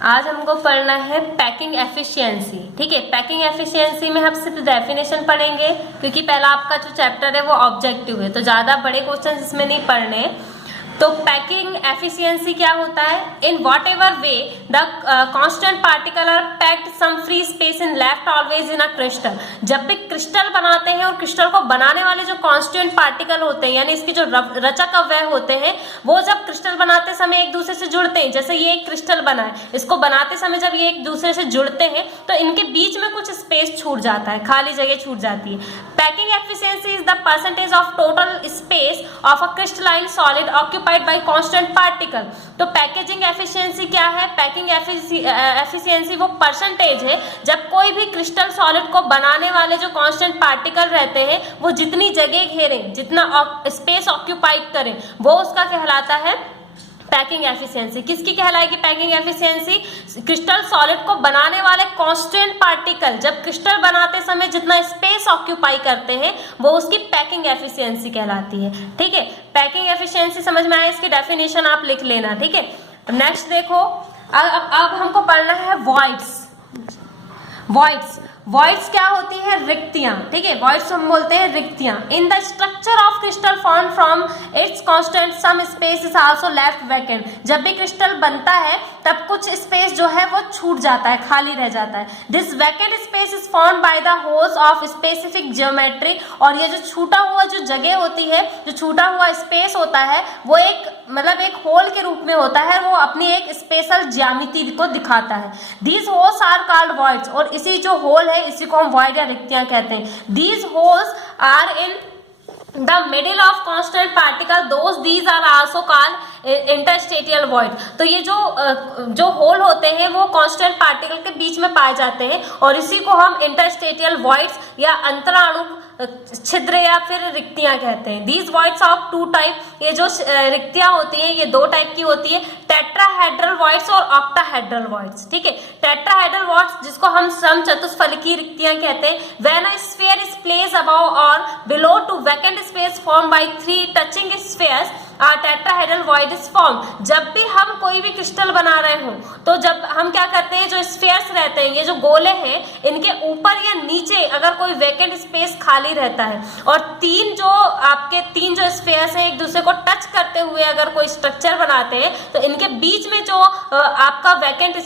आज हमको पढ़ना है पैकिंग एफिशिएंसी। ठीक है, पैकिंग एफिशिएंसी में हम सिर्फ डेफिनेशन पढ़ेंगे क्योंकि पहला आपका जो चैप्टर है वो ऑब्जेक्टिव है, तो ज़्यादा बड़े क्वेश्चन इसमें नहीं पढ़ने। तो पैकिंग एफिशिएंसी क्या होता है? In whatever way the constant particle are packed some free space in left always in a crystal. जब भी क्रिस्टल बनाते हैं और क्रिस्टल को बनाने वाले जो कॉन्स्टेंट पार्टिकल होते हैं यानी इसकी जो रचक अवयव होते हैं वो जब क्रिस्टल बनाते समय एक दूसरे से जुड़ते हैं, जैसे ये एक क्रिस्टल बना है, इसको बनाते समय जब ये एक दूसरे से जुड़ते हैं तो इनके बीच में कुछ स्पेस छूट जाता है, खाली जगह छूट जाती है। Packing efficiency is the percentage of total space of a crystalline solid occupied by constant particle. तो पैकेजिंग एफिशिएंसी क्या है? पैकिंग एफिशिएंसी वो परसेंटेज है जब कोई भी क्रिस्टल सॉलिड को बनाने वाले जो कांस्टेंट पार्टिकल रहते हैं वो जितनी जगह घेरें, जितना स्पेस ऑक्यूपाई करें, वो उसका कहलाता है पैकिंग एफिशिएंसी। किसकी कहलाएगी पैकिंग एफिशिएंसी? क्रिस्टल सॉलिड को बनाने वाले कांस्टेंट पार्टिकल जब क्रिस्टल बनाते समय जितना स्पेस ऑक्यूपाई करते हैं वो उसकी पैकिंग एफिशिएंसी कहलाती है। ठीक है, पैकिंग एफिशिएंसी समझ में आया? इसकी डेफिनेशन आप लिख लेना। ठीक है, नेक्स्ट देखो, अब हमको पढ़ना है वॉइड्स। वॉइड्स क्या होती है? रिक्तियां। ठीक है, वॉइड्स हम बोलते हैं रिक्तियां। In the structure of crystal form from its constant some space is also left vacant. जब भी क्रिस्टल बनता है तब कुछ स्पेस जो है वो छूट जाता है, खाली रह जाता है। This vacant space is formed by the holes of specific geometry. और ये जो छूटा हुआ जो जगह होती है, जो छूटा हुआ स्पेस होता है वो एक मतलब एक होल के रूप में होता है, वो अपनी एक स्पेशल ज्यामिति को दिखाता है। These holes are called voids. और इसी जो होल है इसी को हम वॉइड या रिक्तियां कहते हैं। These holes are in the middle of constant particle, those these are also called interstitial void. तो ये जो होल होते हैं वो कांस्टेंट पार्टिकल के बीच में पाए जाते हैं और इसी को हम इंटरस्टेटियल वॉइड्स या अंतराणु छिद्र या फिर रिक्तियां कहते हैं। These voids of two type, ये जो रिक्तियां होती हैं ये दो टाइप की होती है, टेट्राहेड्रल वॉइड्स और ऑक्टाहेड्रल वॉइड्स। ठीक है, टेट्राहेड्रल वॉइड्स जिसको हम समचतुष्फलकीय रिक्तियां कहते हैं। When a sphere is placed above और below two vacant space form by three touching spheres a tetrahedral void is form. जब भी हम कोई भी क्रिस्टल बना रहे हो तो जब हम क्या करते हैं, जो स्फीयर्स रहते हैं, ये जो गोले हैं, इनके ऊपर या नीचे अगर कोई वैकेंट स्पेस खाली रहता है और तीन जो स्फीयर्स हैं एक दूसरे को टच करते हुए अगर कोई स्ट्रक्चर बनाते हैं तो इनके बीच में जो आपका वैकेंट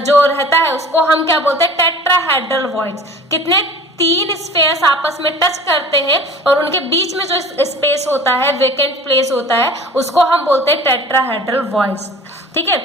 जो रहता है उसको हम क्या बोलते हैं? Tetrahedral voids. कितने? तीन स्पेस आपस में टच करते हैं और उनके बीच में जो स्पेस होता है, वेकेंट प्लेस होता है, उसको हम बोलते हैं टेट्राहेड्रल वॉइड्स। ठीक है,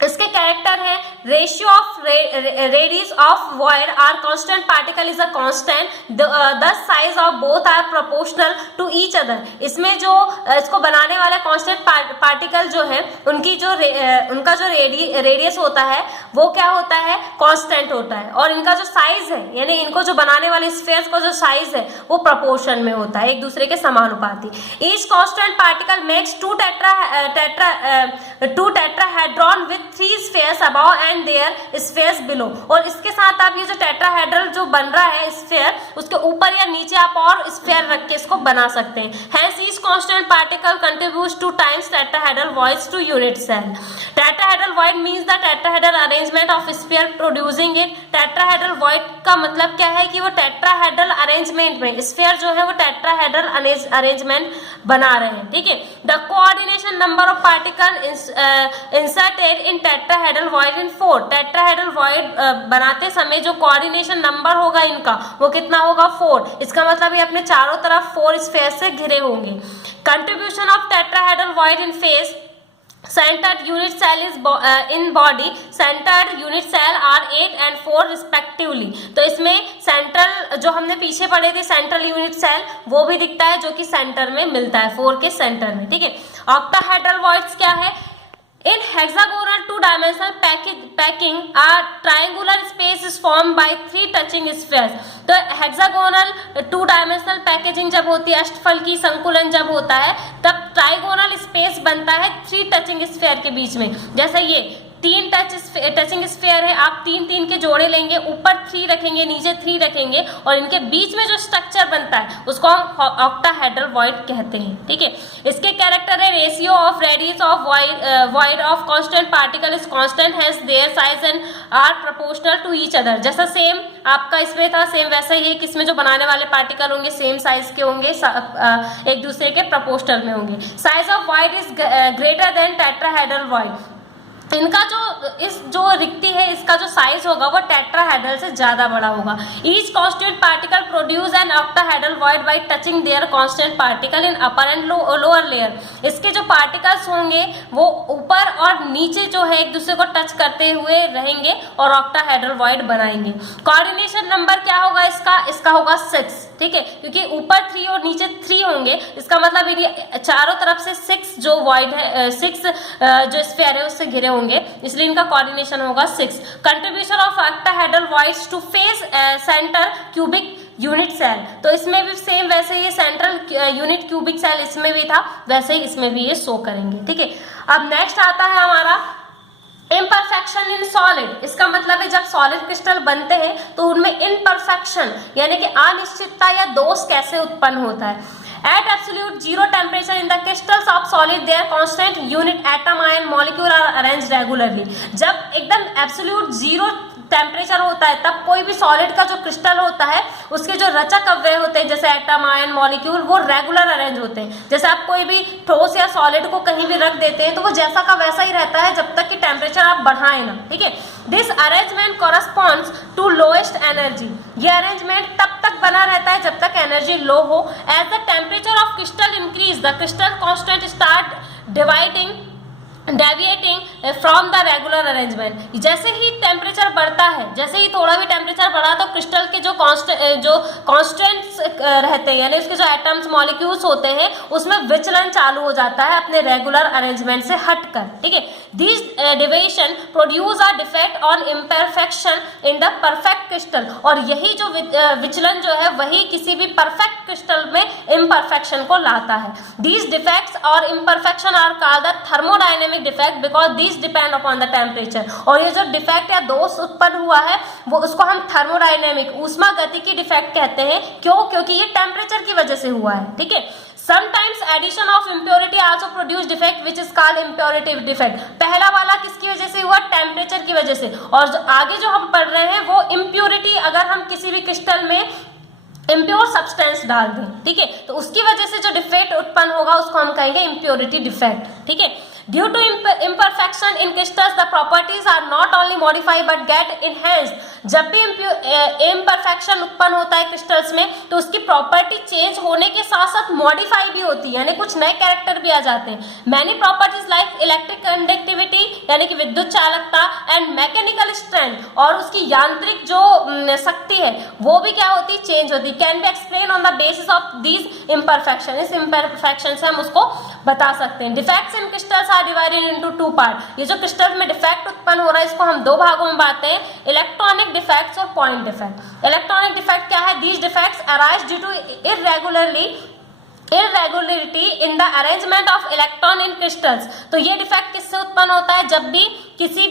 इसके कैरेक्टर है ratio of radius of void are constant particle is a constant, the size of both are proportional to each other. इसमें जो इसको बनाने वाला कांस्टेंट पार्टिकल जो है उनका जो रेडियस होता है वो क्या होता है? कांस्टेंट होता है। और इनका जो साइज है यानी इनको जो बनाने वाले स्फीयर्स का जो साइज है वो प्रोपोर्शन में होता है, एक दूसरे के समानुपाती। Each constant particle makes two tetrahedron with three spheres above and there spheres below. और इसके साथ आप ये जो टेट्राहेड्रल जो बन रहा है स्फीयर, उसके ऊपर या नीचे आप और स्फीयर रख के इसको बना सकते हैं। Hence each constant particle contributes two times tetrahedral voids to unit cell. Tetrahedral void means the tetrahedral arrangement of sphere producing it. Tetrahedral void का मतलब क्या है कि वो टेट्राहेड्रल अरेंजमेंट में स्फीयर जो है वो टेट्राहेड्रल अरेंजमेंट बना रहे हैं। ठीक है, the coordination number of particle inserted in tetrahedral void in 4। Tetrahedral void बनाते समय जो कोऑर्डिनेशन नंबर होगा इनका वो कितना होगा? 4। इसका मतलब ये अपने चारों तरफ 4 स्फीयर से घिरे होंगे। Contribution of tetrahedral void in face centered unit cell is in body, centered unit cell are 8 and 4 respectively। तो इसमें सेंट्रल जो हमने पीछे पढ़े थे सेंट्रल यूनिट सेल वो भी दिखता है जो कि सेंटर में मिलता है, 4 के सेंटर में। ठीक है, ऑक्टाहेड्रल वॉइड्स क्या है? In hexagonal two-dimensional packing, a triangular space is formed by 3 touching spheres। तो हेक्सागोनल टू डायमेंशनल पैकेजिंग जब होती है, अष्टफलकीय संकुलन जब होता है तब ट्राइगोनल स्पेस बनता है 3 टचिंग स्फीयर के बीच में। जैसे ये तीन टचिंग स्फीयर है, आप तीन तीन के जोड़े लेंगे, ऊपर 3 रखेंगे, नीचे 3 रखेंगे और इनके बीच में जो स्ट्रक्चर बनता है उसको हम ऑक्टाहेड्रल वॉइड कहते हैं। ठीक है, इसके कैरेक्टर है ratio of radius of void of constant particle is constant, has there size and are proportional to each other. जैसा सेम आपका इसमें था, सेम वैसा ही किसमें जो बनाने वाले पार्टिकल होंगे सेम साइज के होंगे, एक दूसरे के प्रोपोर्शनल में होंगे। Size of void is greater than tetrahedral void. इनका जो रिक्ति है इसका जो साइज होगा वो टेट्राहेड्रल से ज्यादा बड़ा होगा। Each constant particle produce an octahedral void by touching there constant particle in upper and lower layer. इसके जो पार्टिकल्स होंगे वो ऊपर और नीचे जो है एक दूसरे को टच करते हुए रहेंगे और ऑक्टाहेड्रल वॉइड बनाएंगे। कोऑर्डिनेशन नंबर क्या होगा इसका होगा 6। ठीक है, क्योंकि ऊपर 3 और नीचे 3 होंगे, इसका मतलब चारों तरफ से 6 जो वॉइड है 6 जो स्फीयर है उससे घिरे होंगे, इसलिए इनका कोऑर्डिनेशन होगा 6। Contribution of octahedral voids to face centre cubic unit cell, तो इसमें भी सेम वैसे ही सेंट्रल यूनिट क्यूबिक सेल इसमें भी था, वैसे ही इसमें भी ये शो करेंगे। ठीक है, अब नेक्स्ट आता है हमारा इम्परफेक्शन इन सॉलिड। इसका मतलब है जब सॉलिड क्रिस्टल बनते हैं तो उनमें इम्परफेक्शन यानी कि अनिश्चितता या दोष कैसे उत्पन्न होता है। At absolute zero temperature in the crystals of solid, their constant unit atom ion molecule are arranged regularly। जब एकदम एब्सोल्यूट जीरो टेम्परेचर होता है तब कोई भी सॉलिड का जो क्रिस्टल होता है उसके जो रचक अवयव होते हैं जैसे एटम आयन मॉलिक्यूल वो रेगुलर अरेंज होते हैं। जैसे आप कोई भी ठोस या सॉलिड को कहीं भी रख देते हैं तो वो जैसा का वैसा ही रहता है जब तक कि टेम्परेचर आप बढ़ाएं ना। ठीक है, this arrangement corresponds to lowest energy. ये अरेंजमेंट तब तक बना रहता है जब तक एनर्जी लो हो। As the temperature of crystal increase the crystal constant start deviating from the regular arrangement. जैसे ही टेम्परेचर बढ़ता है, जैसे ही थोड़ा भी टेम्परेचर बढ़ा तो क्रिस्टल के जो कांस्टेंट्स रहते हैं यानी उसके जो एटम्स मॉलिक्यूल्स होते हैं उसमें विचलन चालू हो जाता है अपने रेगुलर अरेंजमेंट से हटकर। ठीक है, this deviation produce a defect on imperfection in the perfect crystal. और यही जो विचलन जो है वही किसी भी परफेक्ट क्रिस्टल में इम्परफेक्शन को लाता है। दीज डिफेक्ट्स और imperfection are called the thermodynamic defect because this depend upon the temperature. और ये जो डिफेक्ट या दोष उत्पन्न हुआ है वो उसको हम थर्मोडायनेमिक ऊष्मा गतिकी डिफेक्ट कहते हैं। क्यों? क्योंकि ये टेम्परेचर की वजह से हुआ है। ठीक है, Sometimes addition of impurity also produce defect which is called impurity defect। पहला वाला किसकी वजह से हुआ? टेम्परेचर की वजह से। और जो आगे जो हम पढ़ रहे हैं वो इम्प्योरिटी, अगर हम किसी भी क्रिस्टल में इम्प्योर सब्सटेंस डाल दें, ठीक है, तो उसकी वजह से जो डिफेक्ट उत्पन्न होगा उसको हम कहेंगे इम्प्योरिटी डिफेक्ट। ठीक है, due to imperfection in crystals the properties are not only modified but get enhanced। जब भी इम्परफेक्शन उत्पन्न होता है क्रिस्टल्स में तो उसकी प्रॉपर्टी चेंज होने के साथ साथ मॉडिफाई भी होती है यानी कुछ नए कैरेक्टर भी आ जाते हैं। Many properties like electric conductivity यानी कि विद्युत चालकता एंड मैकेनिकल स्ट्रेंथ, और उसकी यांत्रिक जो शक्ति है वो भी क्या होती है? चेंज होती है। Can be explain on the basis of these imperfection. इस इम्परफेक्शन से हम उसको बता सकते हैं। Defects in crystals are divided into 2 part. ये जो क्रिस्टल में डिफेक्ट उत्पन्न हो रहा है इसको हम 2 भागों में बांटते हैं, इलेक्ट्रॉनिक डिफेक्ट्स और पॉइंट डिफेक्ट। इलेक्ट्रॉनिक डिफेक्ट क्या है? These defects arise due to irregularity in the arrangement of electron in crystals। तो ये डिफेक्ट किससे उत्पन्न होता है? जब भी किसी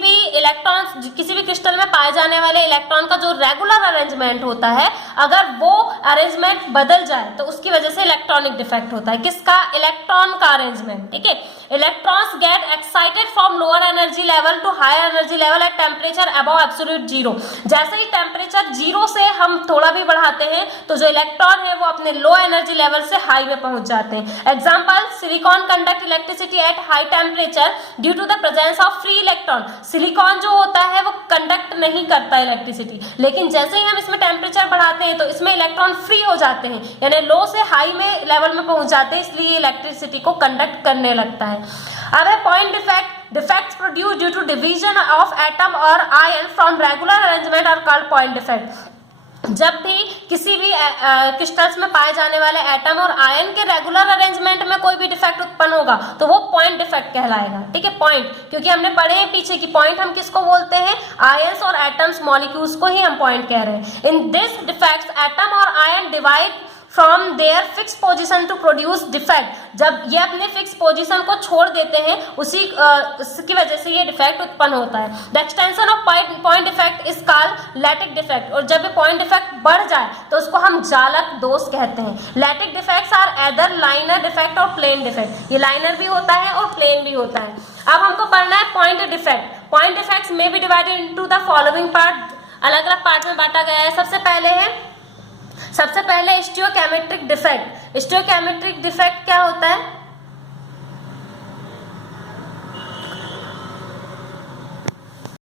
भी क्रिस्टल में पाए जाने वाले इलेक्ट्रॉन का जो रेगुलर अरेंजमेंट होता है अगर वो अरेंजमेंट बदल जाए तो उसकी वजह से इलेक्ट्रॉनिक डिफेक्ट होता है। किसका? इलेक्ट्रॉन का अरेंजमेंट। ठीक है, electrons get excited from lower energy level to higher energy level at temperature above absolute zero. जैसे ही टेम्परेचर जीरो से हम थोड़ा भी बढ़ाते हैं तो जो इलेक्ट्रॉन है वो अपने लो एनर्जी लेवल से हाई में पहुंच जाते हैं। Example, silicon conduct electricity at high temperature due to the presence of free electron. Silicon जो होता है वो कंडक्ट नहीं करता इलेक्ट्रिसिटी, लेकिन जैसे ही हम इसमें टेम्परेचर बढ़ाते हैं तो इसमें इलेक्ट्रॉन फ्री हो जाते हैं यानी लो से हाई में लेवल में पहुंच जाते हैं, इसलिए इलेक्ट्रिसिटी को कंडक्ट करने लगता है। अब है point defect. Defects produce due to division of atom और आयन फ्रॉम रेगुलर अरेंजमेंट और कॉल्ड पॉइंट डिफेक्ट। जब भी किसी भी क्रिस्टल्स में पाए जाने वाले एटम और आयन के रेगुलर अरेंजमेंट में कोई भी डिफेक्ट उत्पन्न होगा तो वो पॉइंट डिफेक्ट कहलाएगा। ठीक है, पॉइंट, क्योंकि हमने पढ़े हैं पीछे की पॉइंट हम किसको बोलते हैं? आयंस और एटम्स मॉलिक्यूल्स को ही हम पॉइंट कह रहे हैं। इन दिस डिफेक्ट्स एटम और ion divide from their fix position to produce defect, जब ये अपने फिक्स पोजीशन को छोड़ देते हैं उसकी वजह से ये डिफेक्ट उत्पन्न होता है। The extension of point defect is called lattice defect, और जब ये पॉइंट डिफेक्ट बढ़ जाए तो उसको हम जालक दोष कहते हैं। Lattice defects are either linear defect और प्लेन डिफेक्ट, ये लाइनर भी होता है और प्लेन भी होता है। अब हमको पढ़ना है पॉइंट डिफेक्ट। पॉइंट डिफेक्ट्स में be divided into the following part, अलग अलग पार्ट में बांटा गया है। सबसे पहले स्टियोकेमेट्रिक डिफेक्ट। स्टियोकेमेट्रिक डिफेक्ट क्या होता है?